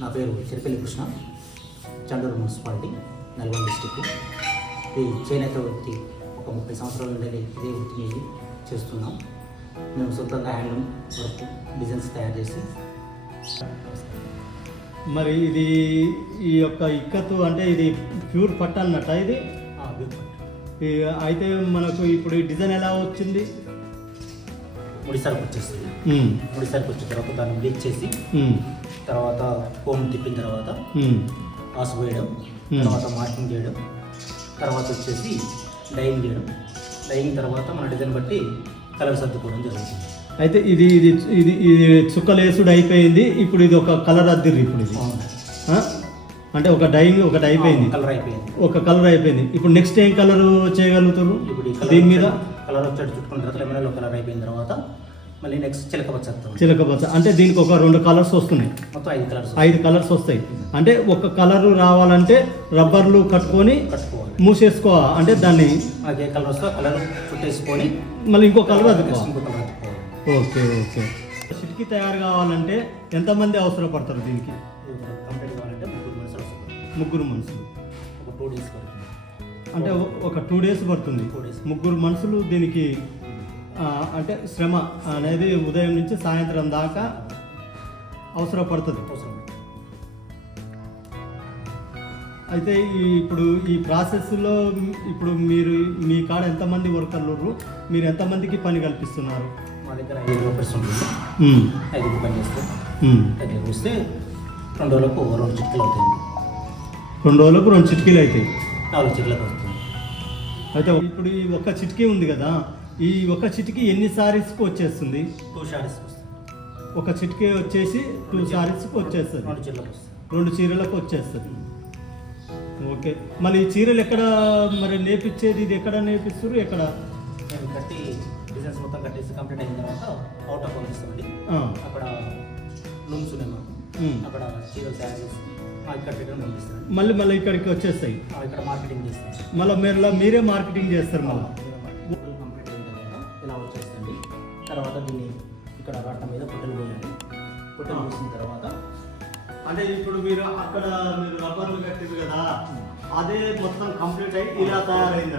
నా పేరు Chirapalli Krishna, Chandur municipality, Nalgonda district. ఈ చేనేత వృత్తి ఒక 30 సంవత్సరాల నుండి ఇదే వృత్తిని చేస్తున్నాం. మేము సొంతంగా హ్యాండ్లూమ్ వర్క్ డిజైన్స్ తయారు చేసి. మరి ఇది ఈ యొక్క ఇక్కత్తు అంటే ఇది ప్యూర్ పట్టు అన్నట్ట ఇది? అయితే మనకు ఇప్పుడు ఈ డిజైన్ ఎలా వచ్చింది? ముడిసరికి వచ్చేస్తుంది. ముడిసరికి వచ్చిన తర్వాత దాన్ని బ్లీచ్ చేసి తర్వాత కోమ్ తిప్పిన తర్వాత ఆసు వేయడం, తర్వాత మార్కింగ్ చేయడం, తర్వాత వచ్చేసి డైయింగ్ చేయడం. డైయింగ్ తర్వాత మన డిజైన్ బట్టి కలర్ సర్దుకోవడం జరుగుతుంది. అయితే ఇది ఇది ఇది ఇది చుక్కలేసుడు అయిపోయింది. ఇప్పుడు ఇది ఒక కలర్ అద్దిర్రు. ఇప్పుడు ఇది అంటే ఒక డైయింగ్ ఒకటి అయిపోయింది, ఒక కలర్ అయిపోయింది. ఇప్పుడు నెక్స్ట్ ఏం కలర్ చేయగలుగుతారు? ఇప్పుడు దీని మీద కలర్ వచ్చాడు చుట్టుకున్న తర్వాత లెమనలో కలర్ అయిపోయిన తర్వాత మళ్ళీ నెక్స్ట్ చిలకపచ్చ. చిలకపచ్చ అంటే దీనికి ఒక 2 కలర్స్ వస్తున్నాయి, మొత్తం 5 కలర్స్ వస్తాయి. అంటే ఒక కలర్ రావాలంటే రబ్బర్లు కట్టుకొని మూసేసుకోవాలి. అంటే దాన్ని ఏ కలర్ వస్తుందో కలర్ చుట్టేసుకొని మళ్ళీ ఇంకో కలర్ అద్దుకోవాలి. Okay okay. చిటికి తయారు కావాలంటే ఎంతమంది అవసరపడతారు దీనికి? కంప్లీట్ కావాలంటే 3 మనుషులు వస్తారు. 3 మనుషులు ఒక 2 డేస్ పడుతుంది. అంటే ఒక 2 డేస్ పడుతుంది. 3 మనుషులు దీనికి అంటే శ్రమ అనేది ఉదయం నుంచి సాయంత్రం దాకా అవసరపడుతుంది. అయితే ఇప్పుడు ఈ ప్రాసెస్లో ఇప్పుడు మీరు మీ కాడ ఎంతమంది వర్కర్లు, మీరు ఎంతమందికి పని కల్పిస్తున్నారు? మా దగ్గర 5 వర్కర్స్ ఉంటుంది. 5 పని చేస్తాం. వస్తే 2 రోజులకు 2 చిట్కీలు అవుతాయి. 2 రోజులకు 2 చిట్కీలు అవుతాయి. 4 చిట్కీలకు వస్తుంది. అయితే ఇప్పుడు ఈ ఒక్క చిట్కీ ఉంది కదా, ఈ ఒక చిటికి ఎన్ని సారీస్కి వచ్చేస్తుంది? 2 సారీస్ వస్తుంది. ఒక చిటికి వచ్చేసి 2 సారీస్కి వచ్చేస్తుంది. 2 చీరలకు వచ్చేస్తుంది. ఓకే. మళ్ళీ ఈ చీరలు ఎక్కడ మరి నేర్పించేది? ఇది ఎక్కడ నేర్పిస్తారు? ఎక్కడ కట్టి డిజైన్స్ మొత్తం కట్టేసి కంప్లీట్ అయిన తర్వాత అవుట్ ఆఫ్ పంపిస్తుంది. అక్కడ లూమ్స్ ఉన్నాయి, అక్కడ చీరలు తయారు చేసి ఇక్కడ పంపిస్తారు. మళ్ళీ ఇక్కడికి వచ్చేస్తాయి. ఇక్కడ మార్కెటింగ్ చేస్తాం. మళ్ళీ మీరే మార్కెటింగ్ చేస్తారు. మళ్ళీ ఇలా వచ్చేస్తుంది. తర్వాత దీన్ని ఇక్కడ రాట్ల మీద పుట్టలు పోయాలి. పుట్టలు పోసిన తర్వాత అంటే ఇప్పుడు మీరు అక్కడ రబ్బర్లు కట్టారు కదా, అదే మొత్తం కంప్లీట్ అయ్యి ఇలా తయారైంది.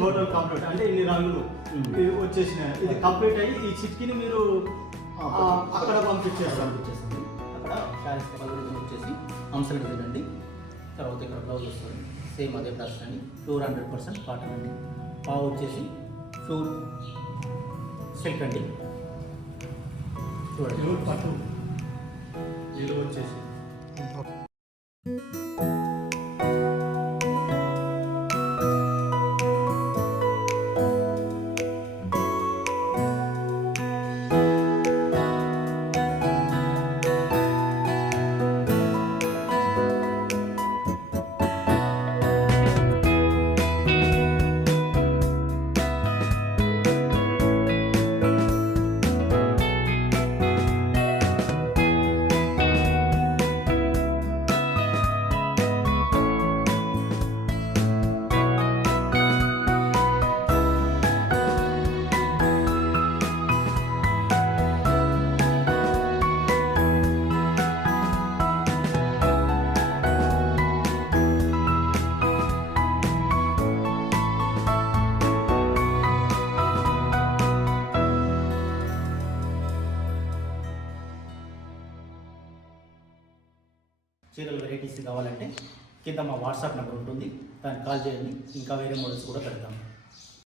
టోటల్ కంప్లీట్ అంటే ఇన్ని రంగులు వచ్చేసినాయి. ఇది కంప్లీట్ అయ్యి ఈ చిట్కిని మీరు అక్కడ పంపించేస్తాను. అక్కడ శారీస్ కలర్ వచ్చేసి అంశాలు కదండి. తర్వాత ఇక్కడ బ్లౌజ్ వస్తుంది. సేమ్ అదే ప్రాసెస్ అండి. 100% కాటన్ అండి. పావు వచ్చేసి ప్యూర్ సిల్క్ అండి. చూడండి, ప్యూర్ పట్టు మీరు వచ్చేసి చీరల వెరైటీస్ కావాలంటే కింద మా వాట్సాప్ నెంబర్ ఉంటుంది, దాన్ని కాల్ చేయండి. ఇంకా వేరే మోడల్స్ కూడా పెడతాము.